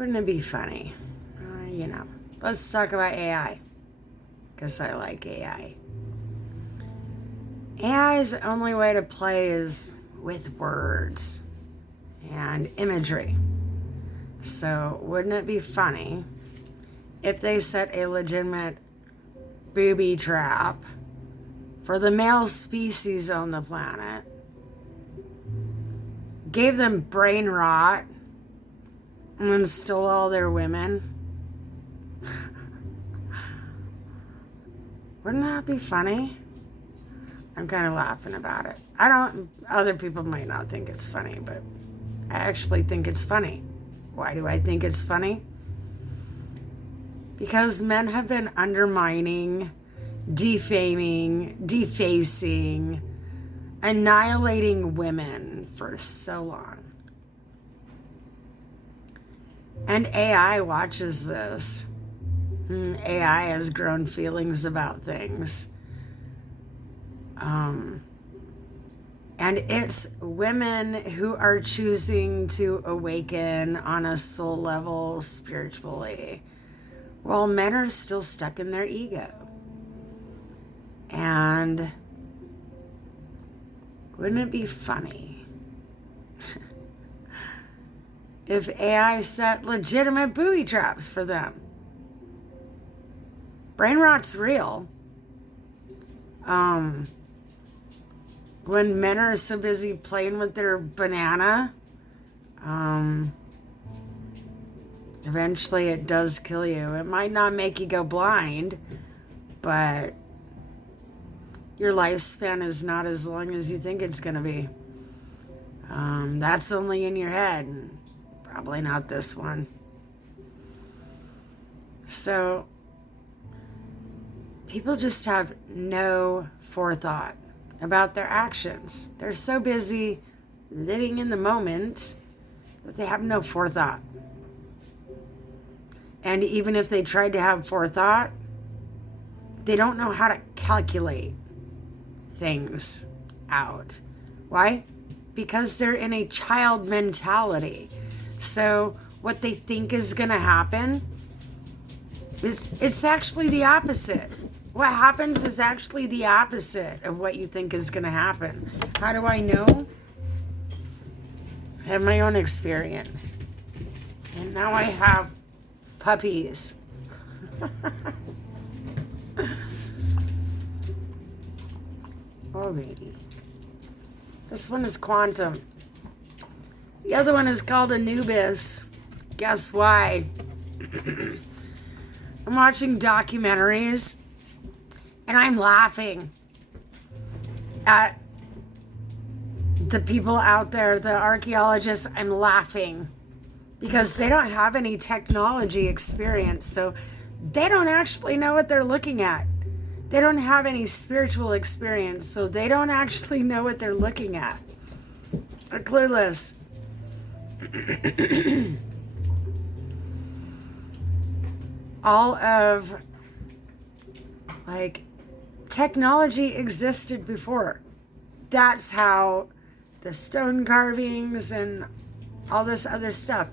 Wouldn't it be funny? Let's talk about AI. Because I like AI. AI's only way to play is with words and imagery. So wouldn't it be funny if they set a legitimate booby trap for the male species on the planet, gave them brain rot, and then stole all their women? Wouldn't that be funny? I'm kind of laughing about it. Other people might not think it's funny, but I actually think it's funny. Why do I think it's funny? Because men have been undermining, defaming, defacing, annihilating women for so long. And AI watches this. AI has grown feelings about things. And it's women who are choosing to awaken on a soul level spiritually, while men are still stuck in their ego. And wouldn't it be funny if AI set legitimate booby traps for them? Brain rot's real. When men are so busy playing with their banana, eventually it does kill you. It might not make you go blind, but your lifespan is not as long as you think it's going to be. That's only in your head. Probably not this one. So, people just have no forethought about their actions. They're so busy living in the moment that they have no forethought. And even if they tried to have forethought, they don't know how to calculate things out. Why? Because they're in a child mentality. So what they think is going to happen it's actually the opposite. What happens is actually the opposite of what you think is going to happen. How do I know? I have my own experience. And now I have puppies. Oh, baby. This one is Quantum. The other one is called Anubis. Guess why? I'm watching documentaries and I'm laughing at the people out there, the archaeologists. I'm laughing because they don't have any technology experience, so they don't actually know what they're looking at. They don't have any spiritual experience, so they don't actually know what they're looking at. They're clueless. All of, technology existed before. That's how the stone carvings and all this other stuff.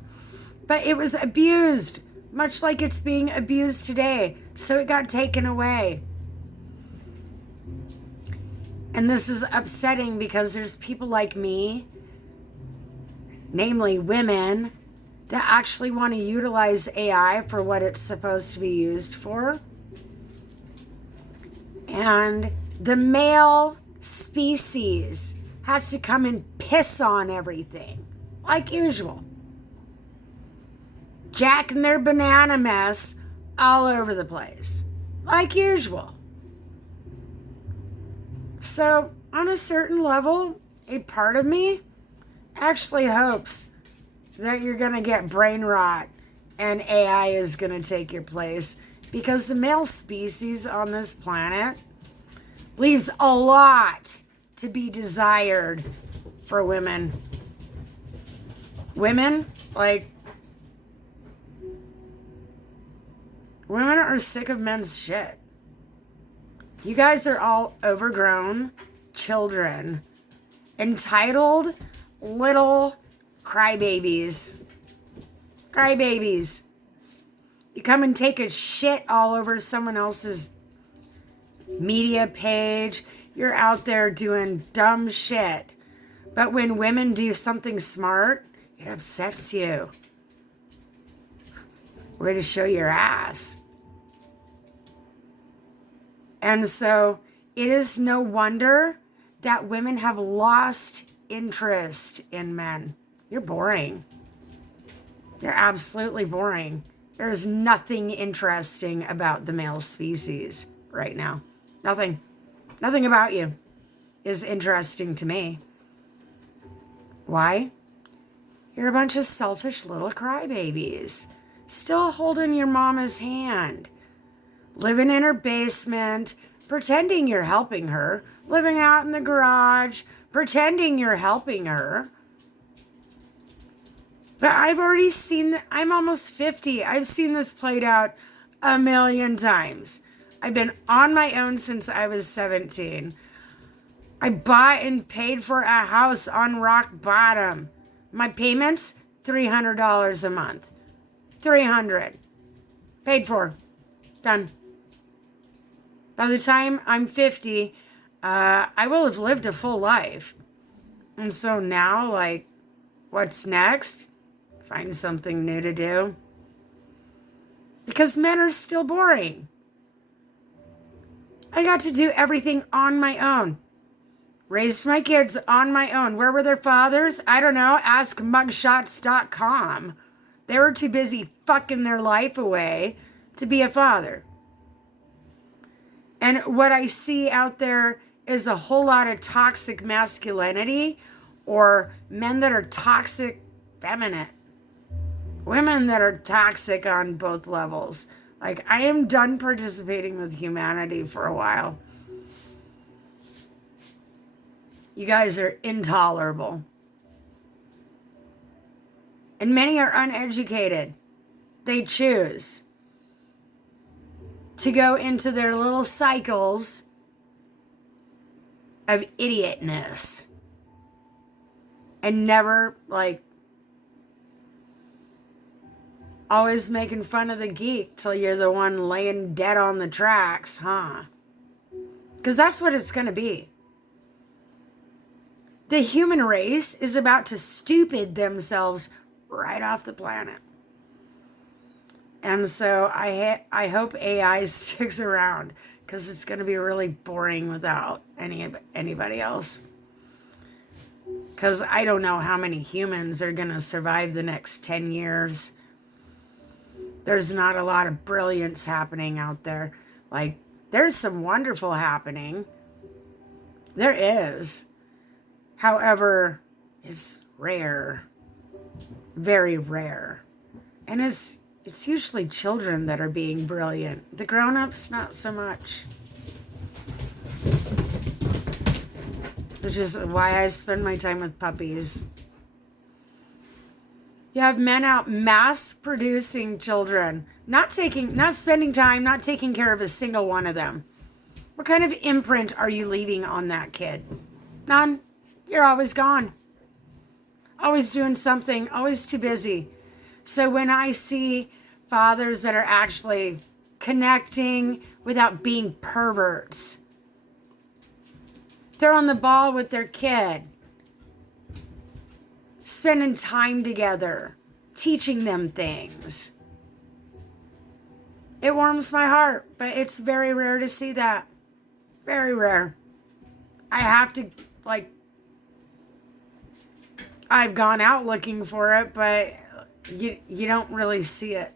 But it was abused, much like it's being abused today. So it got taken away. And this is upsetting because there's people like me, namely women, that actually want to utilize AI for what it's supposed to be used for. And the male species has to come and piss on everything, like usual. Jacking their banana mess all over the place, like usual. So, on a certain level, a part of me actually hopes that you're going to get brain rot and AI is going to take your place, because the male species on this planet leaves a lot to be desired for women. Women are sick of men's shit. You guys are all overgrown children, entitled little crybabies. Crybabies. You come and take a shit all over someone else's media page. You're out there doing dumb shit. But when women do something smart, it upsets you. Way to show your ass. And so it is no wonder that women have lost interest in men. You're boring. You're absolutely boring. There's nothing interesting about the male species right now. Nothing. Nothing about you is interesting to me. Why? You're a bunch of selfish little crybabies. Still holding your mama's hand. Living in her basement, pretending you're helping her. Living out in the garage, pretending you're helping her. But I've already seen, I'm almost 50. I've seen this played out a million times. I've been on my own since I was 17. I bought and paid for a house on rock bottom. My payments, $300 a month. $300. Paid for. Done. By the time I'm 50, I will have lived a full life. And so now, like, what's next? Find something new to do. Because men are still boring. I got to do everything on my own. Raised my kids on my own. Where were their fathers? I don't know. Ask mugshots.com. They were too busy fucking their life away to be a father. And what I see out there is a whole lot of toxic masculinity or men that are toxic feminine. Women that are toxic on both levels. Like, I am done participating with humanity for a while. You guys are intolerable. And many are uneducated. They choose to go into their little cycles of idiotness and never, like, always making fun of the geek till you're the one laying dead on the tracks, huh? Because that's what it's going to be. The human race is about to stupid themselves right off the planet. And so I hope AI sticks around because it's going to be really boring without anybody else. Because I don't know how many humans are going to survive the next 10 years. There's not a lot of brilliance happening out there. Like, there's some wonderful happening. There is. However, it's rare. Very rare. And it's usually children that are being brilliant. The grown-ups, not so much. Which is why I spend my time with puppies. You have men out mass producing children, not spending time, not taking care of a single one of them. What kind of imprint are you leaving on that kid? None. You're always gone. Always doing something, always too busy. So when I see fathers that are actually connecting without being perverts, throwing the ball with their kid, spending time together, teaching them things. It warms my heart, but it's very rare to see that. Very rare. I have to, like, I've gone out looking for it, but you don't really see it.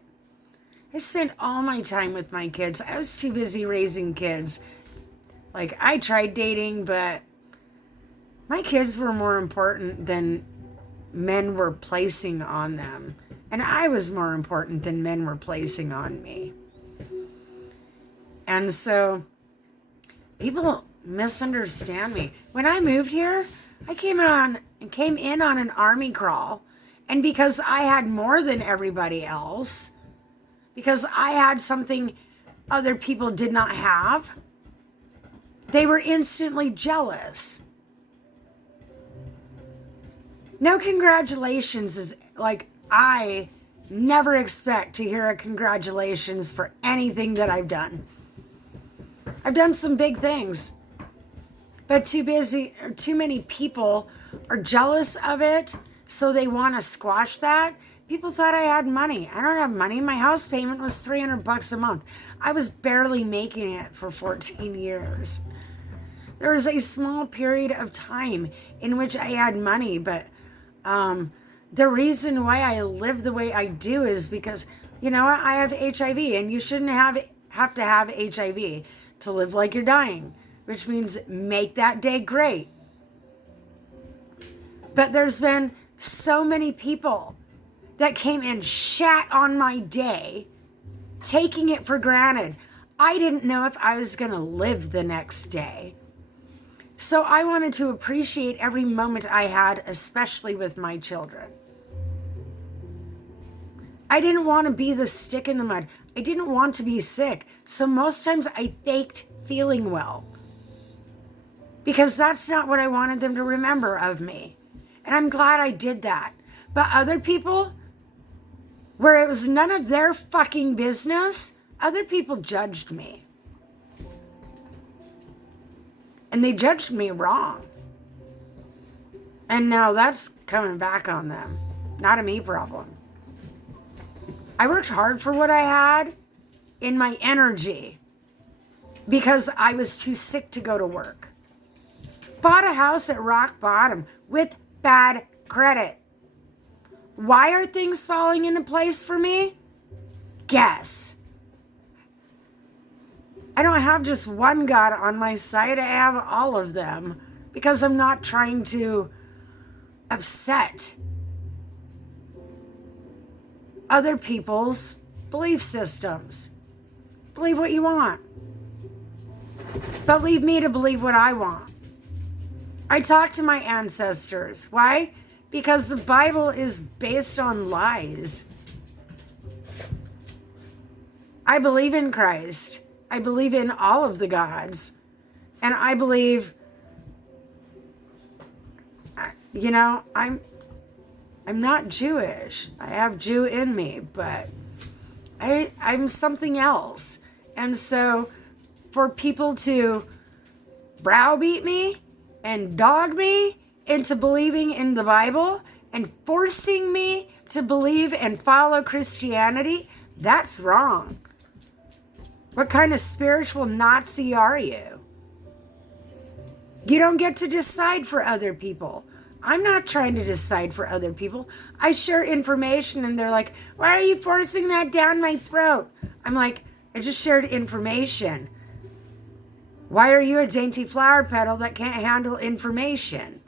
I spent all my time with my kids. I was too busy raising kids. Like, I tried dating, but my kids were more important than men were placing on them. And I was more important than men were placing on me. And so people misunderstand me. When I moved here, I came in on an army crawl. And because I had more than everybody else, because I had something other people did not have, they were instantly jealous. No congratulations is like, I never expect to hear a congratulations for anything that I've done. I've done some big things, but too many people are jealous of it, so they want to squash that. People thought I had money. I don't have money. My house payment was $300 a month. I was barely making it for 14 years. There was a small period of time in which I had money, but the reason why I live the way I do is because, I have HIV, and you shouldn't have to have HIV to live like you're dying, which means make that day great. But there's been so many people that came and shat on my day, taking it for granted. I didn't know if I was going to live the next day. So I wanted to appreciate every moment I had, especially with my children. I didn't want to be the stick in the mud. I didn't want to be sick. So most times I faked feeling well, because that's not what I wanted them to remember of me. And I'm glad I did that. But other people, where it was none of their fucking business, other people judged me. And they judged me wrong. And now that's coming back on them. Not a me problem. I worked hard for what I had in my energy because I was too sick to go to work. Bought a house at rock bottom with bad credit. Why are things falling into place for me? Guess. I don't have just one God on my side. I have all of them because I'm not trying to upset other people's belief systems. Believe what you want. But leave me to believe what I want. I talk to my ancestors. Why? Because the Bible is based on lies. I believe in Christ. I believe in all of the gods. And I believe, I'm not Jewish. I have Jew in me, but I'm something else. And so for people to browbeat me and dog me into believing in the Bible and forcing me to believe and follow Christianity, that's wrong. What kind of spiritual Nazi are you? You don't get to decide for other people. I'm not trying to decide for other people. I share information and they're like, why are you forcing that down my throat? I'm like, I just shared information. Why are you a dainty flower petal that can't handle information?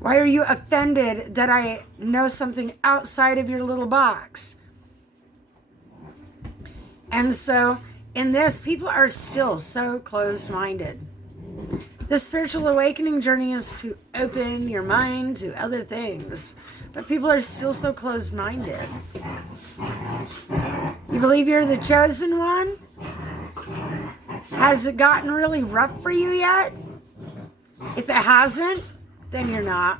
Why are you offended that I know something outside of your little box? And so in this, people are still so closed-minded. The spiritual awakening journey is to open your mind to other things. But people are still so closed-minded. You believe you're the chosen one? Has it gotten really rough for you yet? If it hasn't, then you're not.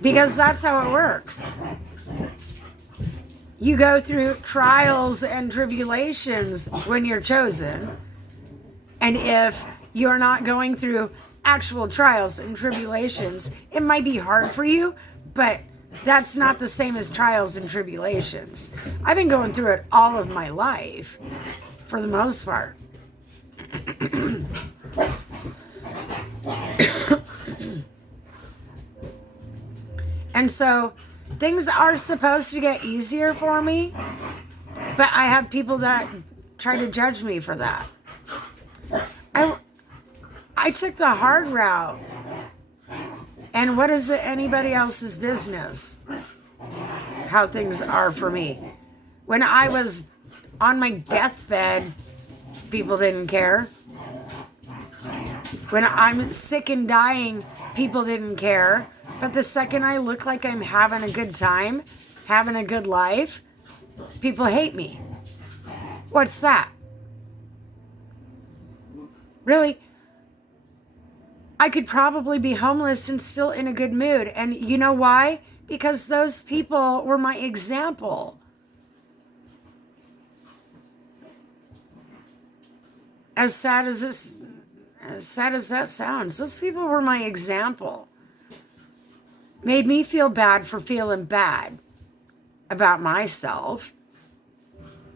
Because that's how it works. You go through trials and tribulations when you're chosen. And if you're not going through actual trials and tribulations, it might be hard for you, but that's not the same as trials and tribulations. I've been going through it all of my life, for the most part. And so things are supposed to get easier for me, but I have people that try to judge me for that. I took the hard route. And what is it anybody else's business how things are for me? When I was on my deathbed, people didn't care. When I'm sick and dying, people didn't care. But the second I look like I'm having a good time, having a good life, people hate me. What's that? Really? I could probably be homeless and still in a good mood. And you know why? Because those people were my example. As sad as that sounds, those people were my example. Made me feel bad for feeling bad about myself.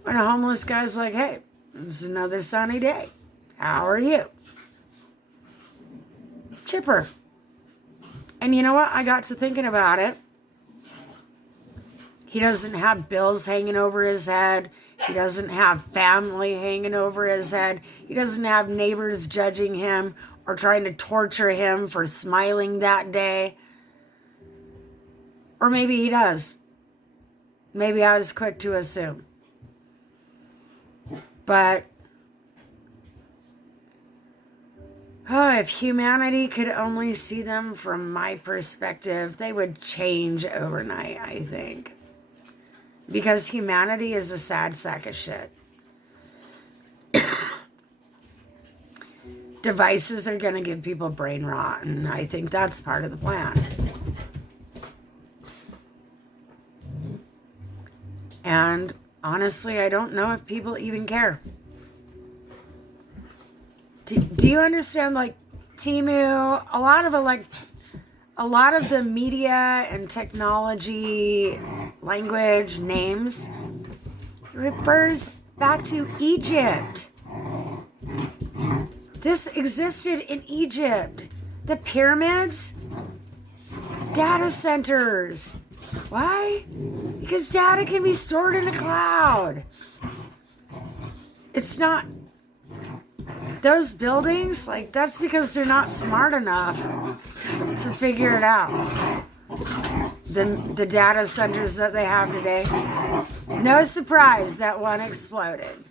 When a homeless guy's like, hey, it's another sunny day. How are you? Chipper. And you know what? I got to thinking about it. He doesn't have bills hanging over his head. He doesn't have family hanging over his head. He doesn't have neighbors judging him or trying to torture him for smiling that day. Or maybe he does. Maybe I was quick to assume. But if humanity could only see them from my perspective, they would change overnight, I think. Because humanity is a sad sack of shit. Devices are going to give people brain rot, and I think that's part of the plan. And honestly, I don't know if people even care. Do you understand, like, Temu, a lot of the media and technology language names refers back to Egypt. This existed in Egypt. The pyramids, data centers. Why? Because data can be stored in a cloud. It's not... Those buildings, like, that's because they're not smart enough to figure it out. The data centers that they have today. No surprise that one exploded.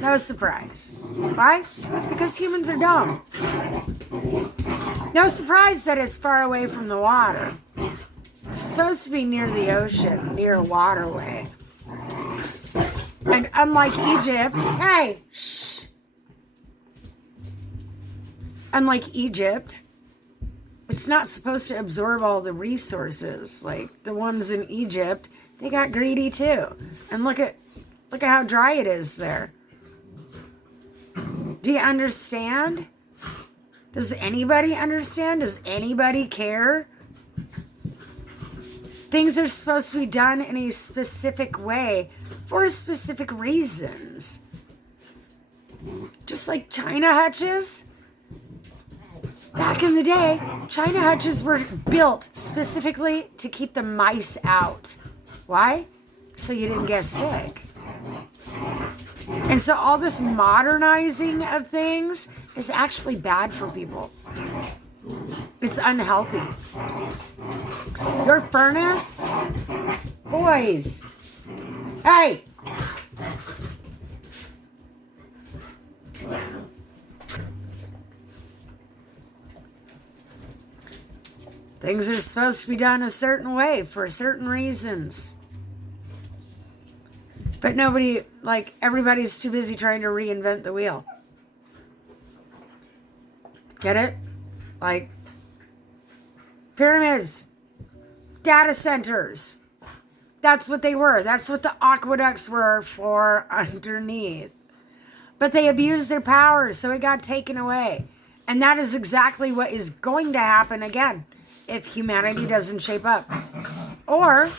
No surprise. Why? Because humans are dumb. No surprise that it's far away from the water. It's supposed to be near the ocean, near a waterway. And unlike Egypt, hey, shh. Unlike Egypt, it's not supposed to absorb all the resources. Like the ones in Egypt, they got greedy too. And look at how dry it is there. Do you understand? Does anybody understand? Does anybody care? Things are supposed to be done in a specific way for specific reasons. Just like China hutches. Back in the day, China hutches were built specifically to keep the mice out. Why? So you didn't get sick. And so all this modernizing of things is actually bad for people. It's unhealthy. Your furnace? Boys. Hey! Things are supposed to be done a certain way for certain reasons. But everybody's too busy trying to reinvent the wheel. Get it? Like, pyramids, data centers. That's what they were. That's what the aqueducts were for underneath. But they abused their power, so it got taken away. And that is exactly what is going to happen again if humanity doesn't shape up. Or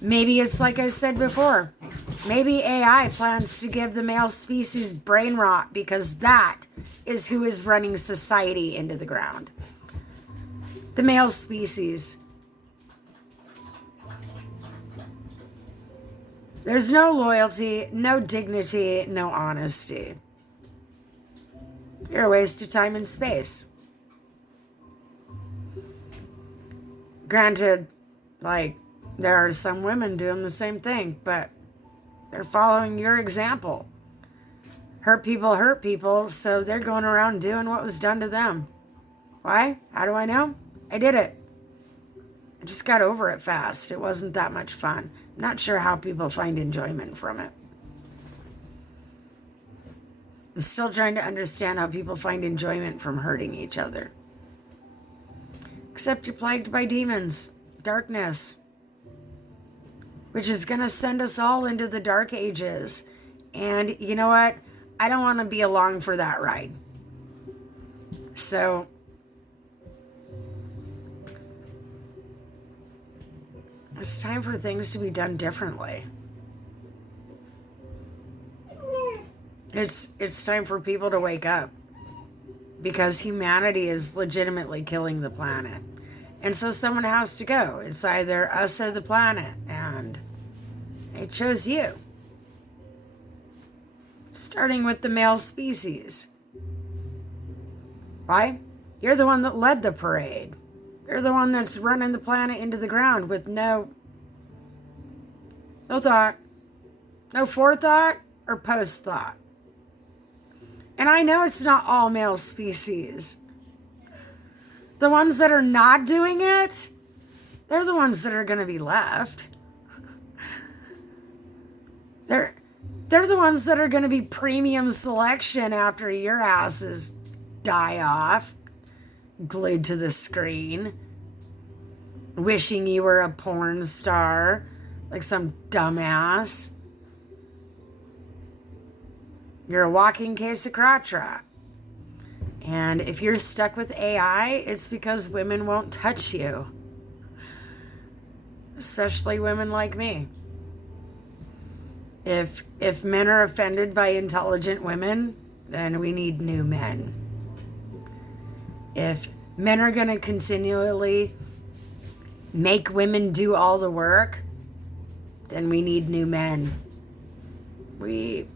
maybe it's like I said before. Maybe AI plans to give the male species brain rot because that is who is running society into the ground. The male species. There's no loyalty, no dignity, no honesty. You're a waste of time and space. Granted, there are some women doing the same thing, but they're following your example. Hurt people, so they're going around doing what was done to them. Why? How do I know? I did it. I just got over it fast. It wasn't that much fun. Not sure how people find enjoyment from it. I'm still trying to understand how people find enjoyment from hurting each other. Except you're plagued by demons. darkness, which is going to send us all into the dark ages. And you know what? I don't want to be along for that ride. So it's time for things to be done differently. It's time for people to wake up, because humanity is legitimately killing the planet. And so someone has to go. It's either us or the planet, and I chose you. Starting with the male species. Why? You're the one that led the parade. You're the one that's running the planet into the ground with no thought, no forethought or post-thought. And I know it's not all male species. The ones that are not doing it, they're the ones that are going to be left. They're the ones that are going to be premium selection after your asses die off, glued to the screen, wishing you were a porn star like some dumbass. You're a walking case of crotch rot. And if you're stuck with AI, it's because women won't touch you. Especially women like me. If men are offended by intelligent women, then we need new men. If men are going to continually make women do all the work, then we need new men. We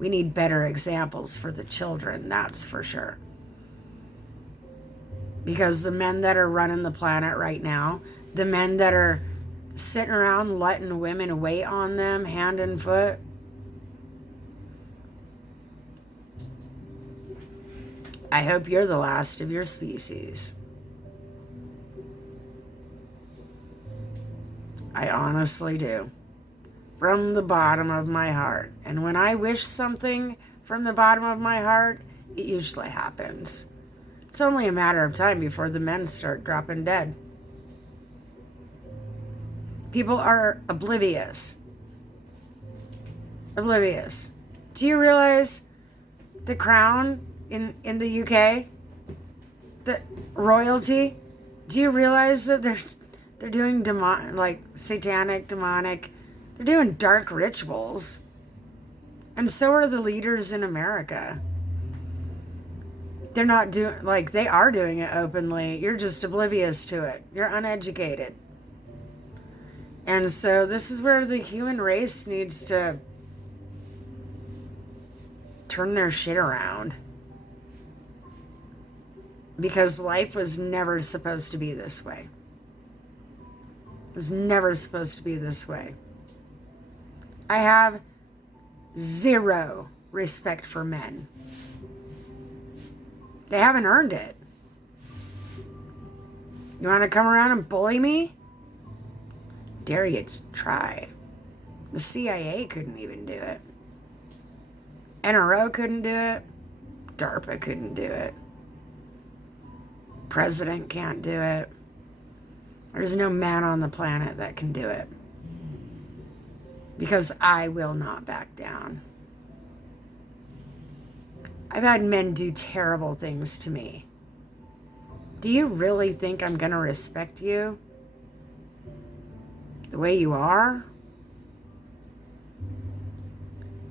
need better examples for the children, that's for sure. Because the men that are running the planet right now, the men that are sitting around letting women wait on them hand and foot, I hope you're the last of your species. I honestly do. From the bottom of my heart. And when I wish something from the bottom of my heart, it usually happens. It's only a matter of time before the men start dropping dead. People are oblivious. Oblivious. Do you realize the crown in the UK? The royalty? Do you realize that they're doing satanic, demonic, they're doing dark rituals. And so are the leaders in America. They're not doing, they are doing it openly. You're just oblivious to it. You're uneducated. And so this is where the human race needs to turn their shit around. Because life was never supposed to be this way. It was never supposed to be this way. I have zero respect for men. They haven't earned it. You want to come around and bully me? Dare you to try. The CIA couldn't even do it. NRO couldn't do it. DARPA couldn't do it. President can't do it. There's no man on the planet that can do it. Because I will not back down. I've had men do terrible things to me. Do you really think I'm going to respect you the way you are?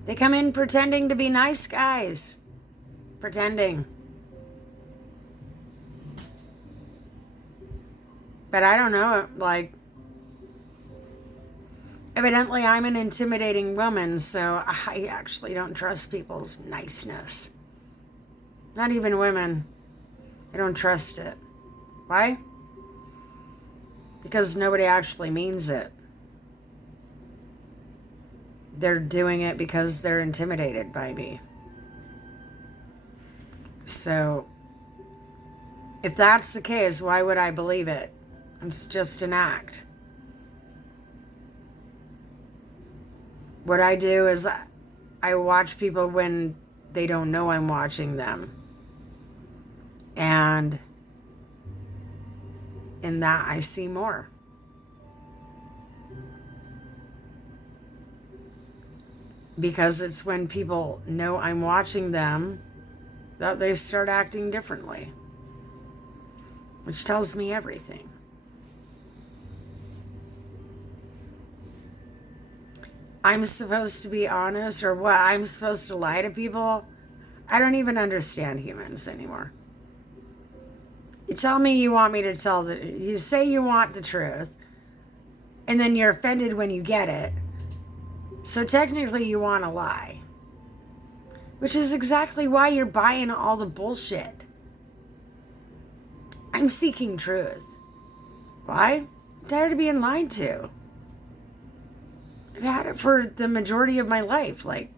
They come in pretending to be nice guys. Pretending. But I don't know, evidently I'm an intimidating woman, so I actually don't trust people's niceness. Not even women. I don't trust it. Why? Because nobody actually means it. They're doing it because they're intimidated by me. So, if that's the case, why would I believe it? It's just an act. What I do is I watch people when they don't know I'm watching them. And in that I see more. Because it's when people know I'm watching them that they start acting differently, which tells me everything. I'm supposed to be honest, or what? I'm supposed to lie to people? I don't even understand humans anymore. You tell me you want me to you say you want the truth, and then you're offended when you get it. So technically you want to lie. Which is exactly why you're buying all the bullshit. I'm seeking truth. Why? I'm tired of being lied to. I've had it for the majority of my life. Like,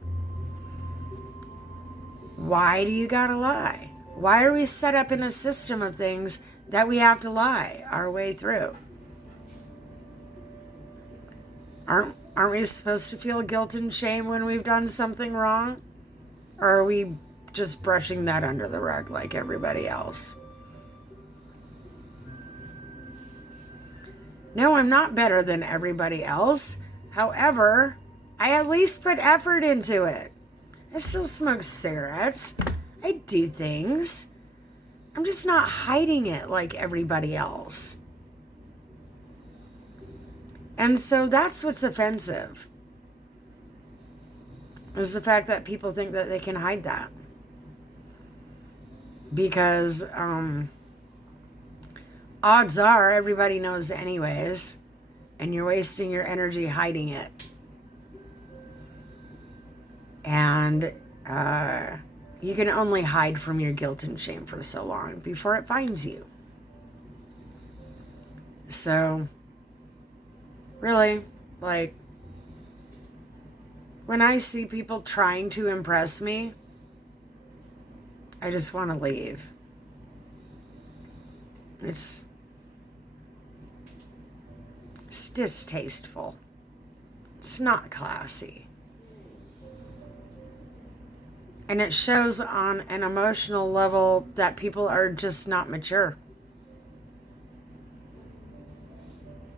why do you gotta lie? Why are we set up in a system of things that we have to lie our way through? Aren't we supposed to feel guilt and shame when we've done something wrong? Or are we just brushing that under the rug like everybody else? No, I'm not better than everybody else. However, I at least put effort into it. I still smoke cigarettes. I do things. I'm just not hiding it like everybody else. And so that's what's offensive, is the fact that people think that they can hide that. Because odds are everybody knows anyways, and you're wasting your energy hiding it. And you can only hide from your guilt and shame for so long before it finds you. So, really, like, when I see people trying to impress me, I just want to leave. It's distasteful. It's not classy. And it shows on an emotional level that people are just not mature.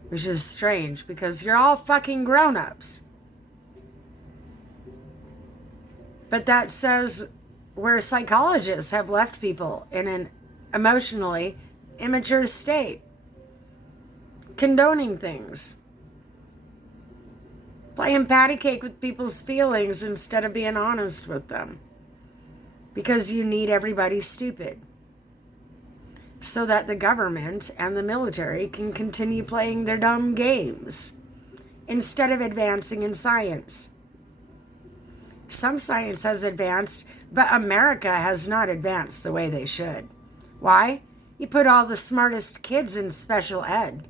Which is strange, because you're all fucking grown-ups. But that says where psychologists have left people in an emotionally immature state. Condoning things. Playing patty cake with people's feelings instead of being honest with them. Because you need everybody stupid. So that the government and the military can continue playing their dumb games. Instead of advancing in science. Some science has advanced, but America has not advanced the way they should. Why? You put all the smartest kids in special ed.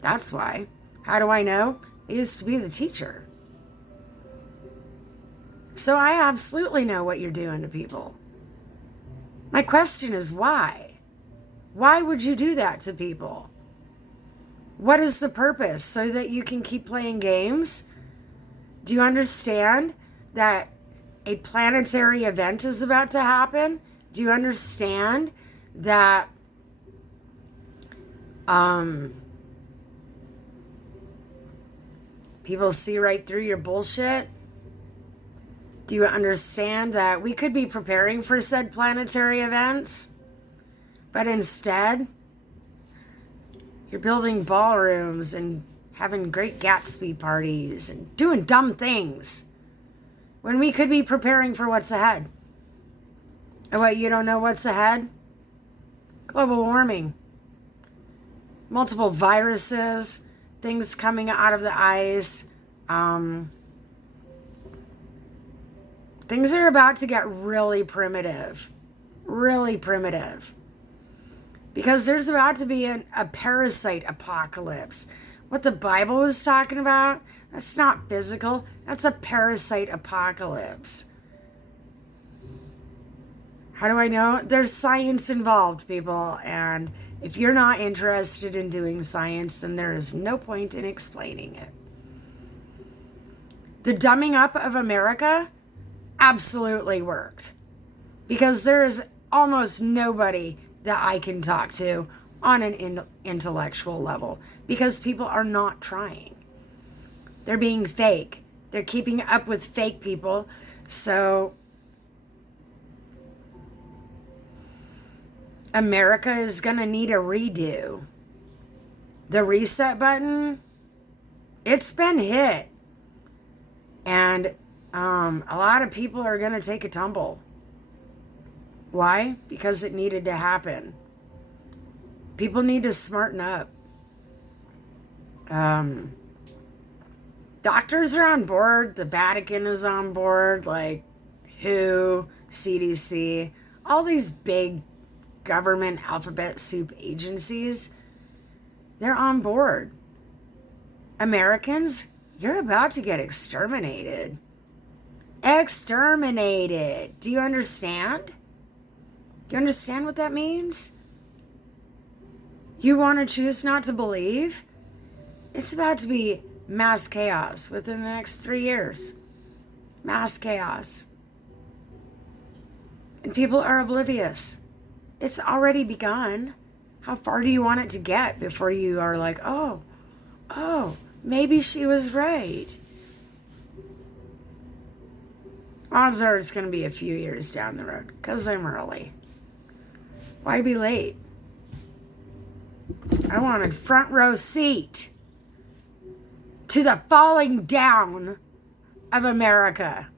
That's why. How do I know? I used to be the teacher. So I absolutely know what you're doing to people. My question is why? Why would you do that to people? What is the purpose? So that you can keep playing games? Do you understand that a planetary event is about to happen? Do you understand that people see right through your bullshit? Do you understand that we could be preparing for said planetary events, but instead you're building ballrooms and having great Gatsby parties and doing dumb things when we could be preparing for what's ahead? And what, you don't know what's ahead? Global warming, multiple viruses, things coming out of the ice. Things are about to get really primitive. Really primitive. Because there's about to be a parasite apocalypse. What the Bible was talking about, that's not physical. That's a parasite apocalypse. How do I know? There's science involved, people. And if you're not interested in doing science, then there is no point in explaining it. The dumbing up of America absolutely worked. Because there is almost nobody that I can talk to on an intellectual level because people are not trying. They're being fake. They're keeping up with fake people. So America is going to need a redo. The reset button, it's been hit. And a lot of people are going to take a tumble. Why? Because it needed to happen. People need to smarten up. Doctors are on board. The Vatican is on board. Like WHO, CDC, all these big government alphabet soup agencies, they're on board. Americans, you're about to get exterminated. Exterminated. Do you understand? Do you understand what that means? You want to choose not to believe? It's about to be mass chaos within the next 3 years. Mass chaos. And people are oblivious. It's already begun. How far do you want it to get before you are like, oh, maybe she was right? Odds are it's going to be a few years down the road because I'm early. Why be late? I wanted front row seat to the falling down of America.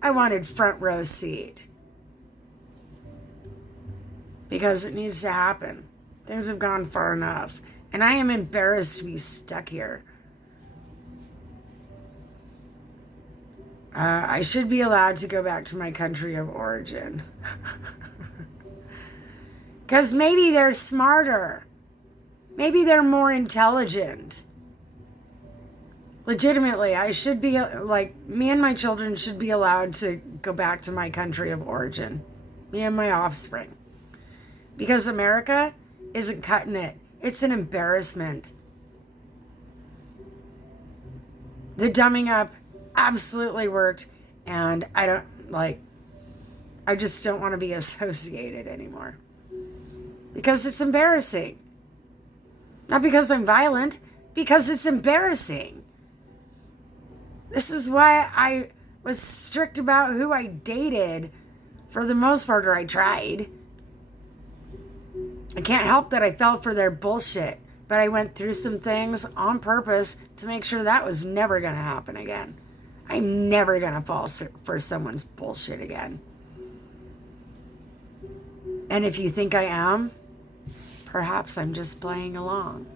I wanted front row seat. Because it needs to happen. Things have gone far enough. And I am embarrassed to be stuck here. I should be allowed to go back to my country of origin. Because maybe they're smarter. Maybe they're more intelligent. Legitimately, I should be, like, me and my children should be allowed to go back to my country of origin. Me and my offspring. Because America isn't cutting it. It's an embarrassment. The dumbing up absolutely worked, and I just don't want to be associated anymore. Because it's embarrassing. Not because I'm violent, because it's embarrassing. This is why I was strict about who I dated for the most part, or I tried. I can't help that I fell for their bullshit, but I went through some things on purpose to make sure that was never going to happen again. I'm never going to fall for someone's bullshit again. And if you think I am, perhaps I'm just playing along.